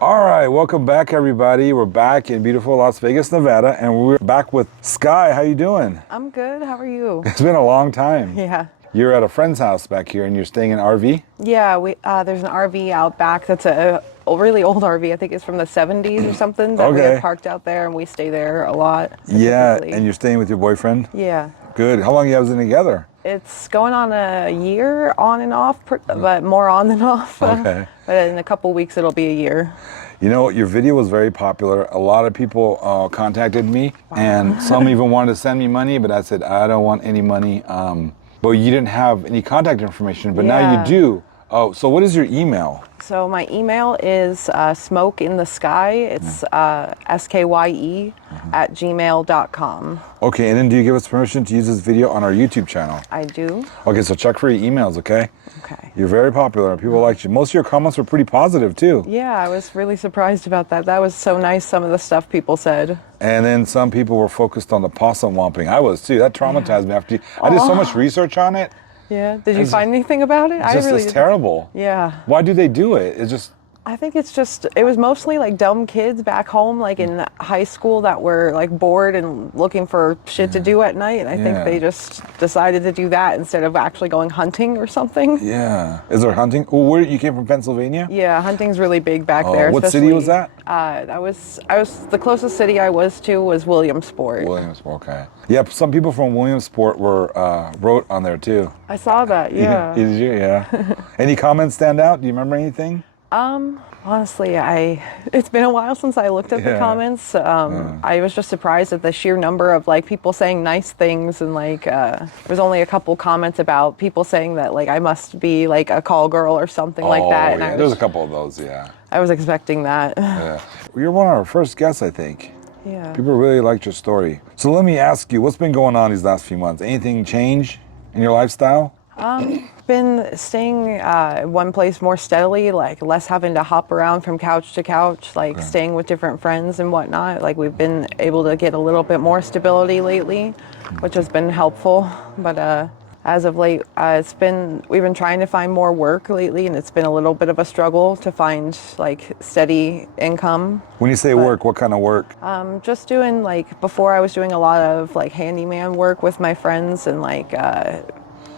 All right, welcome back, everybody. We're back in beautiful Las Vegas, Nevada, and we're back with Skye. How you doing? I'm good. How are you? It's been a long time. Yeah. You're at a friend's house back here, and you're staying in an RV? Yeah, there's an RV out back that's a really old RV. I think it's from the 70s or something that we Okay. have parked out there, and we stay there a lot. Yeah, typically. and you're staying with your boyfriend? Yeah. Good. How long you guys been together? It's going on a year on and off, but more on than off. Okay. But in a couple weeks, it'll be a year. You know, your video was very popular. A lot of people contacted me, and some even wanted to send me money, but I said, I don't want any money. But you didn't have any contact information, but now you Yeah. do. Oh, so what is your email? So my email is smokeintheskye. It's skye @gmail.com. Okay, and then do you give us permission to use this video on our YouTube channel? I do. Okay, so check for your emails, okay? Okay. You're very popular. People like you. Most of your comments were pretty positive, too. Yeah, I was really surprised about that. That was so nice, some of the stuff people said. And then some people were focused on the possum whomping. I was, too. That traumatized me. After I did so much research on it. Yeah. Did you find anything about it? It's terrible. Yeah. Why do they do it? It's just... I think it was mostly like dumb kids back home, like in high school that were like bored and looking for shit to do at night. And I think they just decided to do that instead of actually going hunting or something. Yeah. Is there hunting? Oh, where you came from, Pennsylvania? Yeah, hunting's really big back there. What city was that? I was the closest city I was to was Williamsport. Williamsport, okay. Yep, some people from Williamsport wrote on there too. I saw that, yeah. Did you? Yeah. Any comments stand out? Do you remember anything? Honestly, it's been a while since I looked at the comments. I was just surprised at the sheer number of like people saying nice things, and like there was only a couple comments about people saying that like I must be like a call girl or something like that. And yeah, there's a couple of those, yeah. I was expecting that. Yeah. You're one of our first guests, I think. Yeah. People really liked your story. So let me ask you, what's been going on these last few months? Anything change in your lifestyle? Been staying in one place more steadily, like less having to hop around from couch to couch, like staying with different friends and whatnot. Like we've been able to get a little bit more stability lately, which has been helpful. But as of late, we've been trying to find more work lately, and it's been a little bit of a struggle to find like steady income. When you say work, what kind of work? Just doing like before I was doing a lot of like handyman work with my friends and like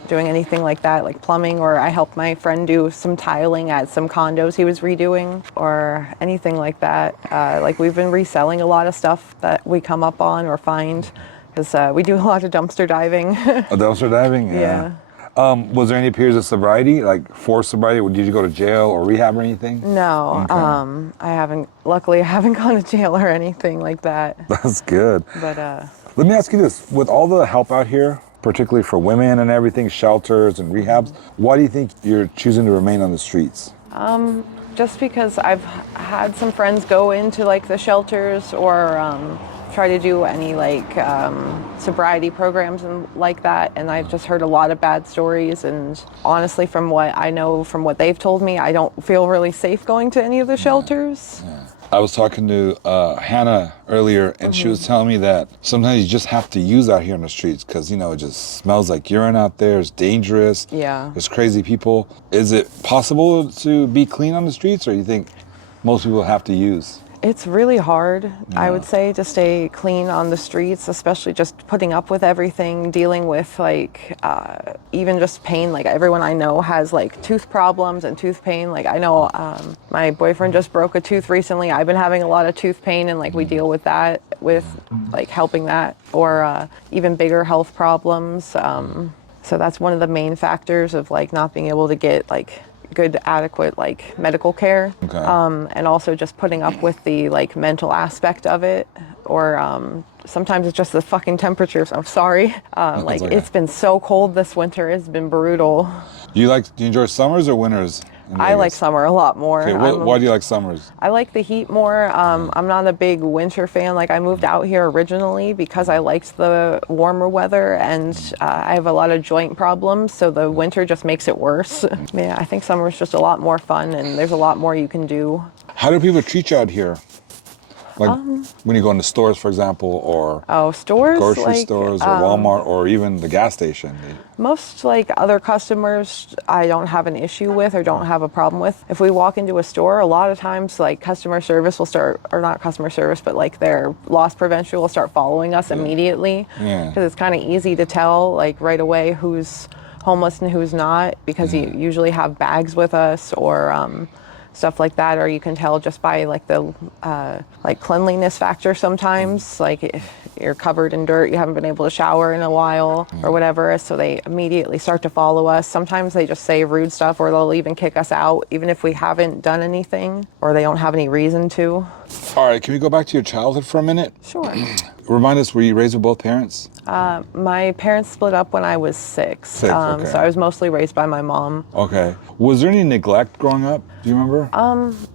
doing anything like that, like plumbing, or I helped my friend do some tiling at some condos he was redoing, or anything like that. Like we've been reselling a lot of stuff that we come up on or find, because we do a lot of dumpster diving. Dumpster diving? Yeah. Was there any periods of sobriety, like forced sobriety? Did you go to jail or rehab or anything? No, Okay. luckily I haven't gone to jail or anything like that. That's good. But Let me ask you this. With all the help out here, particularly for women and everything, shelters and rehabs, why do you think you're choosing to remain on the streets? just because I've had some friends go into like the shelters or try to do any like sobriety programs and like that, and I've just heard a lot of bad stories, and honestly from what I know, from what they've told me, I don't feel really safe going to any of the shelters. Yeah. I was talking to Hannah earlier, and she was telling me that sometimes you just have to use out here in the streets because, you know, it just smells like urine out there. It's dangerous. Yeah. There's crazy people. Is it possible to be clean on the streets, or you think most people have to use? It's really hard, Yeah. I would say, to stay clean on the streets, especially just putting up with everything, dealing with like even just pain. Like everyone I know has like tooth problems and tooth pain. Like I know my boyfriend just broke a tooth recently. I've been having a lot of tooth pain, and like we deal with that with like helping that, or even bigger health problems. So that's one of the main factors of like not being able to get like good adequate like medical care. Okay. And also just putting up with the like mental aspect of it, or sometimes it's just the fucking temperatures. I'm sorry. Like okay. It's been so cold this winter. It's been brutal. Do you enjoy summers or winters? in I like Vegas? summer a lot more. Okay, why do you like summers? I like the heat more. I'm not a big winter fan. Like I moved out here originally because I liked the warmer weather, and I have a lot of joint problems, so the winter just makes it worse. Yeah, I think summer is just a lot more fun, and there's a lot more you can do. How do people treat you out here? Like when you go into stores, for example, or Oh, stores? grocery Like, stores or Walmart or even the gas station. most like other customers I don't have an issue with or don't have a problem with. If we walk into a store, a lot of times like customer service will start, or not customer service, but like their loss prevention will start following us immediately. Yeah. Because it's kind of easy to tell like right away who's homeless and who's not, because you usually have bags with us or stuff like that, or you can tell just by like the like cleanliness factor sometimes, like if you're covered in dirt, you haven't been able to shower in a while or whatever, so they immediately start to follow us. Sometimes they just say rude stuff, or they'll even kick us out even if we haven't done anything or they don't have any reason to. All right, can we go back to your childhood for a minute? Sure. Remind us, were you raised with both parents? My parents split up when I was six, Okay. so I was mostly raised by my mom. Okay. Was there any neglect growing up? Do you remember?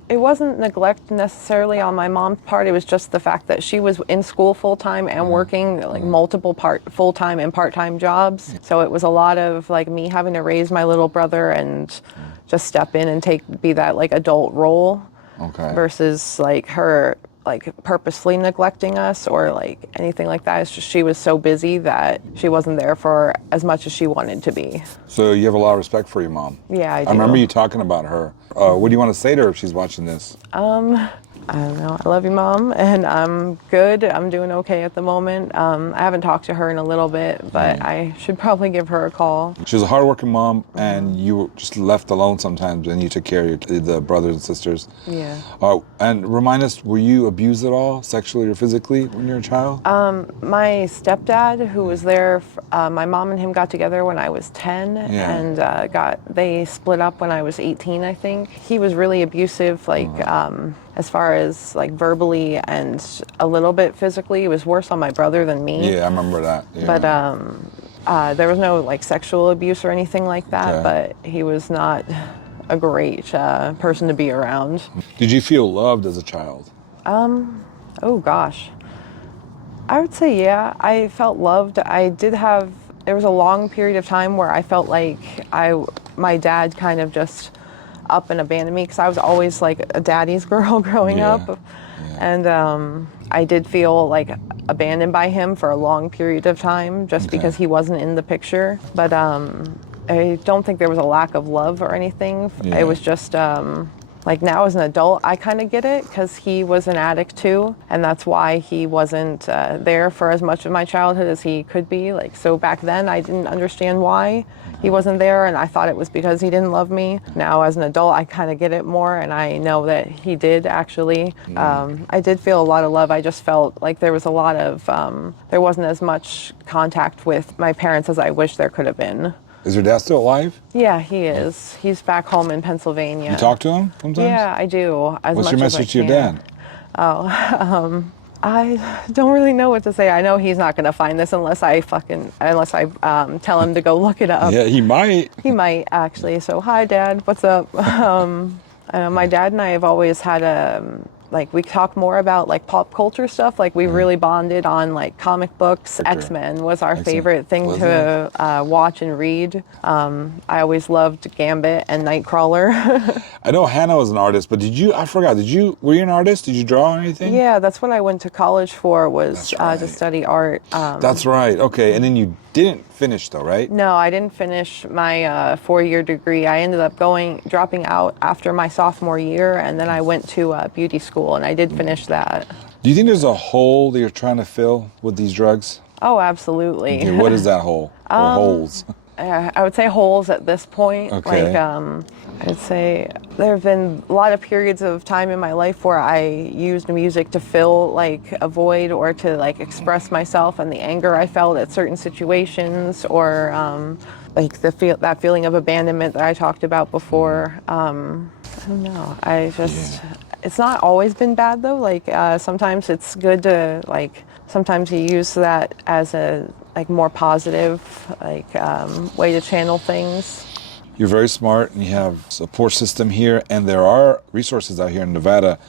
It wasn't neglect necessarily on my mom's part. It was just the fact that she was in school full-time and working like multiple full-time and part-time jobs. So it was a lot of like me having to raise my little brother and just step in and be that like adult role. Okay. Versus like her like purposely neglecting us or like anything like that. It's just she was so busy that she wasn't there for as much as she wanted to be. So you have a lot of respect for your mom. Yeah, I do. I remember you talking about her. What do you want to say to her if she's watching this? I don't know. I love you, Mom, and I'm good. I'm doing okay at the moment. I haven't talked to her in a little bit, but I should probably give her a call. She was a hardworking mom, and you were just left alone sometimes, and you took care of the brothers and sisters. Yeah. And remind us, were you abused at all, sexually or physically, when you were a child? My stepdad, who was there, my mom and him got together when I was 10, and they split up when I was 18, I think. He was really abusive, like as far as like verbally and a little bit physically. It was worse on my brother than me. Yeah, I remember that. Yeah. But there was no like sexual abuse or anything like that, but he was not a great person to be around. Did you feel loved as a child? Oh gosh. I would say yeah, I felt loved. There was a long period of time where I felt like my dad kind of just up and abandoned me, because I was always like a daddy's girl growing up. And I did feel like abandoned by him for a long period of time just because he wasn't in the picture. But I don't think there was a lack of love or anything. It was just like now as an adult, I kind of get it, because he was an addict too, and that's why he wasn't there for as much of my childhood as he could be. Like, so back then I didn't understand why he wasn't there, and I thought it was because he didn't love me. Now as an adult, I kind of get it more, and I know that he did actually. I did feel a lot of love. I just felt like there was a lot of, there wasn't as much contact with my parents as I wish there could have been. Is your dad still alive? Yeah, he is. He's back home in Pennsylvania. You talk to him sometimes? Yeah, I do. What's your message to your dad? I don't really know what to say. I know he's not going to find this unless I tell him to go look it up. Yeah, he might. He might, actually. So, hi, Dad. What's up? My dad and I have always had like, we talk more about like pop culture stuff. Like, we really bonded on like comic books. X-Men was our favorite thing to watch and read. I always loved Gambit and Nightcrawler. I know Hannah was an artist, but were you an artist? Did you draw anything? Yeah, that's what I went to college for, was to study art. That's right. Okay, and then you didn't finish though, right? No, I didn't finish my 4-year degree. I ended up dropping out after my sophomore year, and then I went to beauty school, and I did finish that. Do you think there's a hole that you're trying to fill with these drugs? Oh, absolutely. Okay, what is that hole? Or holes? I would say holes at this point. Okay. Like, I'd say there have been a lot of periods of time in my life where I used music to fill like a void, or to like express myself and the anger I felt at certain situations, or like that feeling of abandonment that I talked about before. I don't know. It's not always been bad though. Like sometimes it's good to sometimes you use that as a more positive way to channel things. You're very smart, and you have a support system here, and there are resources out here in Nevada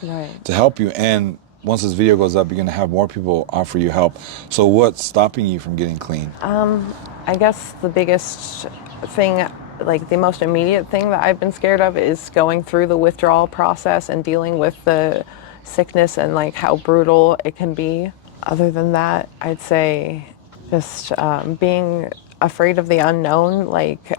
to help you. And once this video goes up, you're going to have more people offer you help. So what's stopping you from getting clean? I guess the biggest thing, like the most immediate thing that I've been scared of, is going through the withdrawal process and dealing with the sickness and like how brutal it can be. Other than that, I'd say just being afraid of the unknown. Like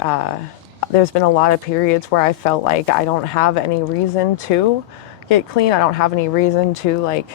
there's been a lot of periods where I felt like I don't have any reason to get clean. I don't have any reason to like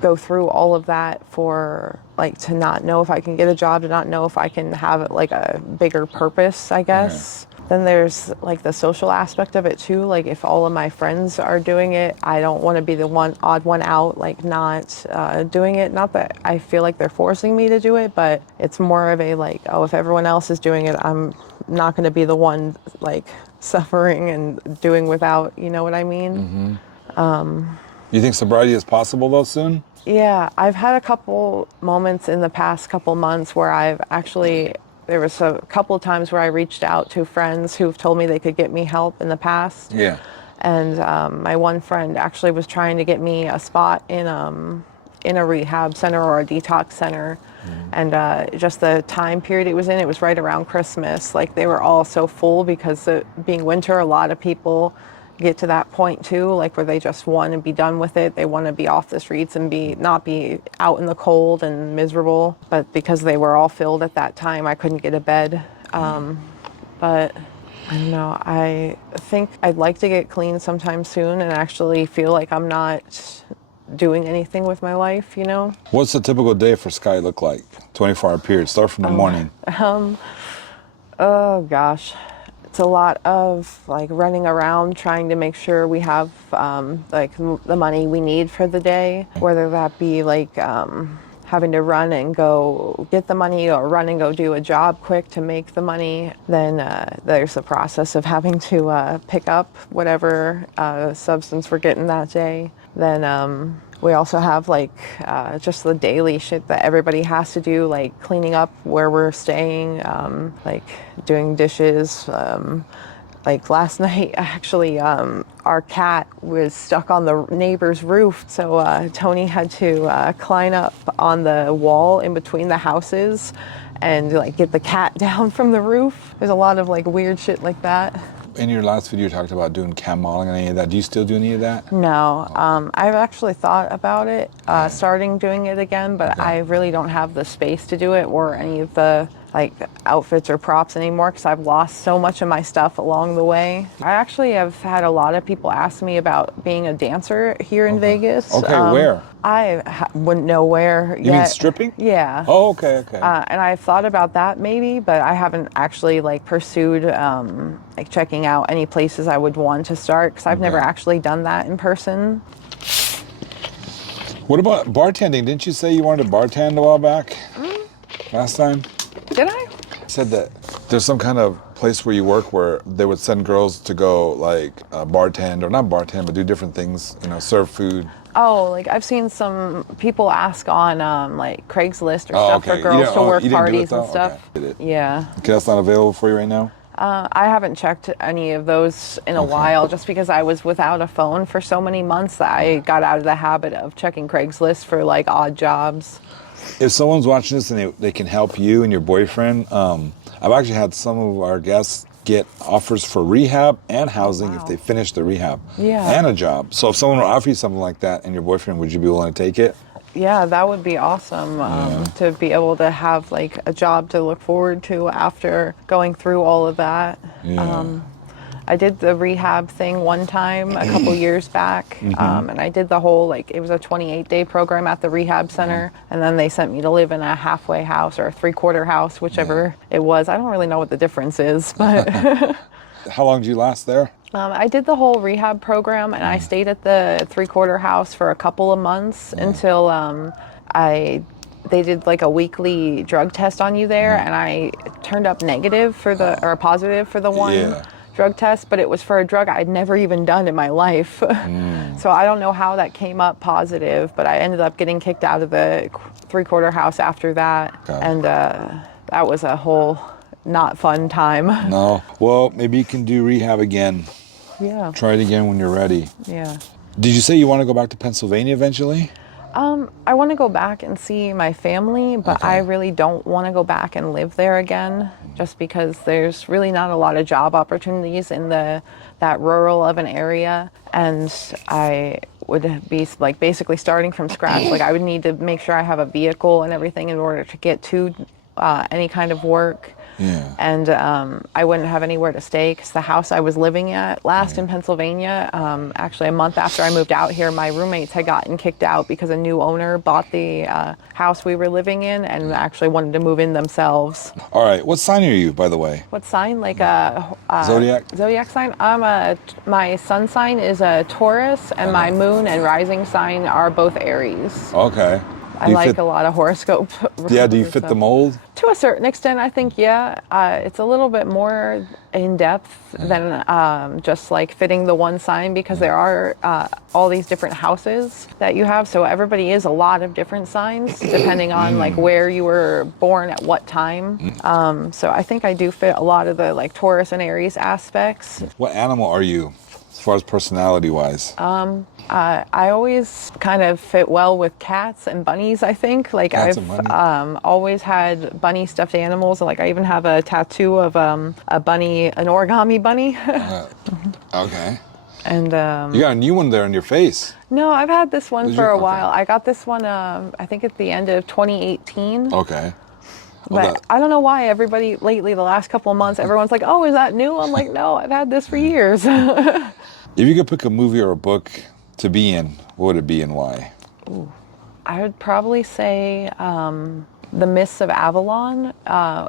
go through all of that for like to not know if I can get a job, to not know if I can have like a bigger purpose, I guess. Then there's like the social aspect of it too. Like if all of my friends are doing it, I don't want to be the odd one out, like not doing it. Not that I feel like they're forcing me to do it, but it's more of a like, oh, if everyone else is doing it, I'm not going to be the one like suffering and doing without, you know what I mean? You think sobriety is possible though soon? Yeah, I've had a couple moments in the past couple months where I've actually, there was a couple of times where I reached out to friends who've told me they could get me help in the past. Yeah. And my one friend actually was trying to get me a spot in a rehab center or a detox center. And just the time period it was in, it was right around Christmas. Like they were all so full because being winter, a lot of people get to that point too, like where they just want to be done with it. They want to be off the streets and not be out in the cold and miserable. But because they were all filled at that time, I couldn't get a bed. But I don't know, I think I'd like to get clean sometime soon and actually feel like I'm not doing anything with my life, you know? What's a typical day for Skye look like? 24-hour period. Start from the morning. Oh gosh. It's a lot of like running around trying to make sure we have like the money we need for the day, whether that be like having to run and go get the money or run and go do a job quick to make the money. Then there's the process of having to pick up whatever substance we're getting that day. Then we also have like just the daily shit that everybody has to do, like cleaning up where we're staying, like doing dishes. Like last night, actually, our cat was stuck on the neighbor's roof. So Tony had to climb up on the wall in between the houses and like get the cat down from the roof. There's a lot of like weird shit like that. In your last video, you talked about doing cam modeling and any of that. Do you still do any of that? No, I've actually thought about it, starting doing it again, but I really don't have the space to do it or any of the like outfits or props anymore because I've lost so much of my stuff along the way. I actually have had a lot of people ask me about being a dancer here in Vegas. Okay, where? I wouldn't know where yet. You mean stripping? Yeah. Oh, okay. And I've thought about that maybe, but I haven't actually like pursued like checking out any places I would want to start because I've never actually done that in person. What about bartending? Didn't you say you wanted to bartend a while back? Last time? Did I? Said that there's some kind of place where you work where they would send girls to go like bartend, or not bartend, but do different things, you know, serve food. Oh, like I've seen some people ask on like Craigslist or stuff for You girls didn't- to work you didn't do it, parties and though? stuff. Okay. Yeah. Okay, that's not available for you right now? I haven't checked any of those in a while just because I was without a phone for so many months that I got out of the habit of checking Craigslist for like odd jobs. If someone's watching this and they can help you and your boyfriend, I've actually had some of our guests get offers for rehab and housing if they finish the rehab and a job. So if someone would offer you something like that and your boyfriend, would you be willing to take it? Yeah, that would be awesome to be able to have like a job to look forward to after going through all of that. I did the rehab thing one time a couple years back, and I did the whole, like, it was a 28-day program at the rehab center, and then they sent me to live in a halfway house or a three-quarter house, whichever it was. I don't really know what the difference is, but... How long did you last there? I did the whole rehab program, and I stayed at the three-quarter house for a couple of months until they did like a weekly drug test on you there, and I turned up negative for or positive for the one drug test, but it was for a drug I'd never even done in my life. So I don't know how that came up positive, but I ended up getting kicked out of the three-quarter house after that, and that was a whole not fun time. No. Well, maybe you can do rehab again. Yeah. Try it again when you're ready. Yeah. Did you say you want to go back to Pennsylvania eventually? I want to go back and see my family, but I really don't want to go back and live there again, just because there's really not a lot of job opportunities in that rural of an area, and I would be like basically starting from scratch. Like I would need to make sure I have a vehicle and everything in order to get to any kind of work. Yeah. And I wouldn't have anywhere to stay because the house I was living at last in Pennsylvania, actually a month after I moved out here, my roommates had gotten kicked out because a new owner bought the house we were living in and actually wanted to move in themselves. All right. What sign are you, by the way? What sign? Like a Zodiac? Zodiac sign? My sun sign is a Taurus, and my moon and rising sign are both Aries. Okay. I like a lot of horoscope. Yeah, do you fit the mold? To a certain extent, I think, yeah. It's a little bit more in depth than just like fitting the one sign, because there are all these different houses that you have. So everybody is a lot of different signs depending on like where you were born at what time. So I think I do fit a lot of the like Taurus and Aries aspects. What animal are you as far as personality wise? I always kind of fit well with cats and bunnies, I think. Like Cats I've always had bunny stuffed animals. Like I even have a tattoo of a bunny, an origami bunny. Okay. And You got a new one there on your face. no, I've had this one for a Okay. while. I got this one, I think at the end of 2018. Okay. But I don't know why everybody lately, the last couple of months, everyone's like, oh, is that new? I'm like, no, I've had this for years. If you could pick a movie or a book to be in, what would it be and why? I would probably say The Mists of Avalon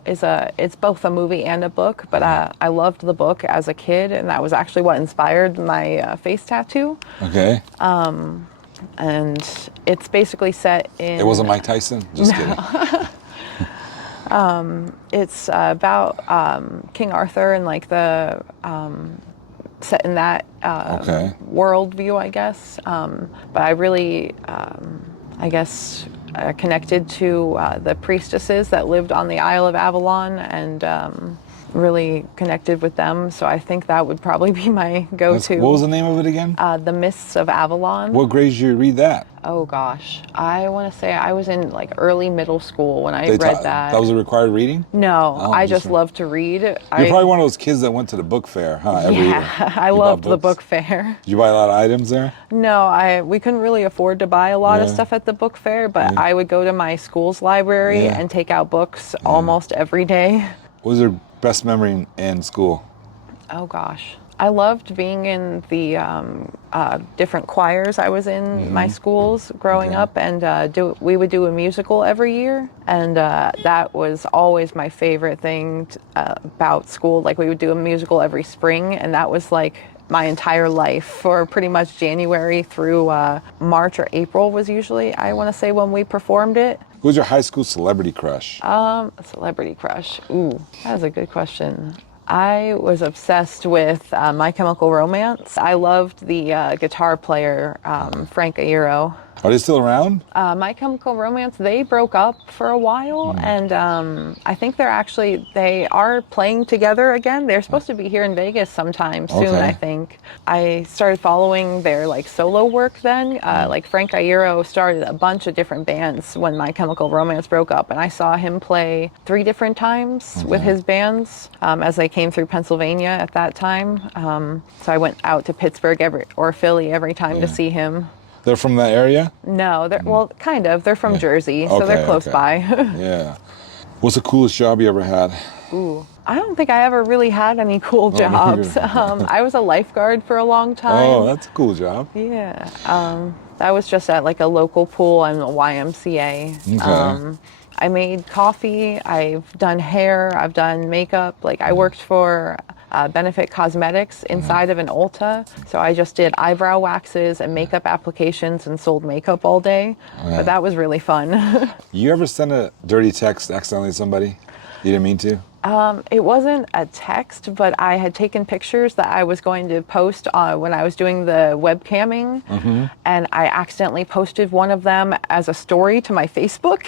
it's both a movie and a book, but I loved the book as a kid, and that was actually what inspired my face tattoo. Okay. And it's basically set in... It wasn't Mike Tyson? Just kidding. It's about King Arthur and like the... set in that worldview, I guess. But I really, I guess, connected to the priestesses that lived on the Isle of Avalon, and really connected with them. So I think that would probably be my go-to. What was the name of it again? The Mists of Avalon. What grade did you read that? Oh gosh, I want to say I was in like early middle school when I read that. That was a required reading? No, Oh, I just love to read. You're probably one of those kids that went to the book fair, huh? Every year. I loved the book fair. Did you buy a lot of items there? No, we couldn't really afford to buy a lot of stuff at the book fair, but I would go to my school's library and take out books almost every day. What was your best memory in school? Oh gosh. I loved being in the different choirs I was in my schools growing up, and we would do a musical every year, and that was always my favorite thing about school. Like we would do a musical every spring, and that was like my entire life for pretty much January through March or April was usually, I want to say, when we performed it. Who was your high school celebrity crush? A celebrity crush. Ooh, that is a good question. I was obsessed with My Chemical Romance. I loved the guitar player, Frank Iero. Are they still around? My Chemical Romance, they broke up for a while, and I think they are playing together again. They're supposed to be here in Vegas sometime soon, I think. I started following their like solo work then. Like Frank Iero started a bunch of different bands when My Chemical Romance broke up, and I saw him play 3 different times with his bands as they came through Pennsylvania at that time. So I went out to Pittsburgh or Philly every time to see him. They're from that area? No, well, kind of. They're from Jersey, so they're close by. Yeah. What's the coolest job you ever had? Ooh, I don't think I ever really had any cool jobs. I was a lifeguard for a long time. Oh, that's a cool job. Yeah. That was just at like a local pool and a YMCA. Okay. I made coffee. I've done hair. I've done makeup. Like I worked for Benefit Cosmetics inside of an Ulta. So I just did eyebrow waxes and makeup applications and sold makeup all day. But that was really fun. You ever send a dirty text accidentally to somebody? You didn't mean to? It wasn't a text, but I had taken pictures that I was going to post when I was doing the webcamming, and I accidentally posted one of them as a story to my Facebook,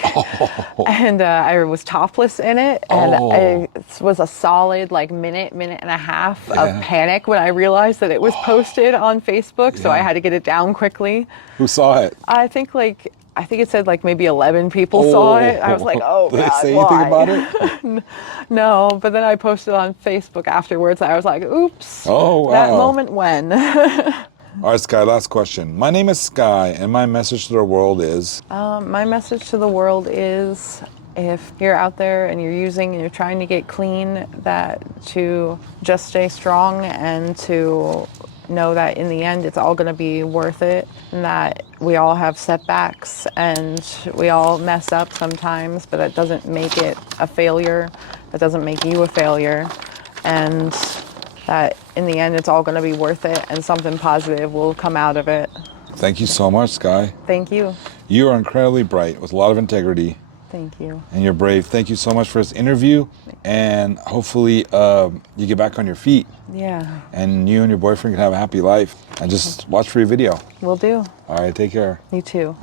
and I was topless in it, and it was a solid like minute and a half of panic when I realized that it was posted on Facebook, so I had to get it down quickly. Who saw it? I think it said like maybe 11 people saw it. I was like, oh, Did God, they say why? anything about it? No, but then I posted on Facebook afterwards. I was like, oops. Oh, wow. That moment when. All right, Skye, last question. My name is Skye, and my message to the world is... My message to the world is, if you're out there and you're trying to get clean, that to just stay strong and to know that in the end it's all going to be worth it, and that we all have setbacks and we all mess up sometimes, but that doesn't make it a failure. That doesn't make you a failure. And that in the end it's all going to be worth it and something positive will come out of it. Thank you so much, Skye. Thank you. You are incredibly bright with a lot of integrity. Thank you. And you're brave. Thank you so much for this interview. And hopefully you get back on your feet. Yeah. And you and your boyfriend can have a happy life. And just watch for your video. Will do. All right, take care. You too.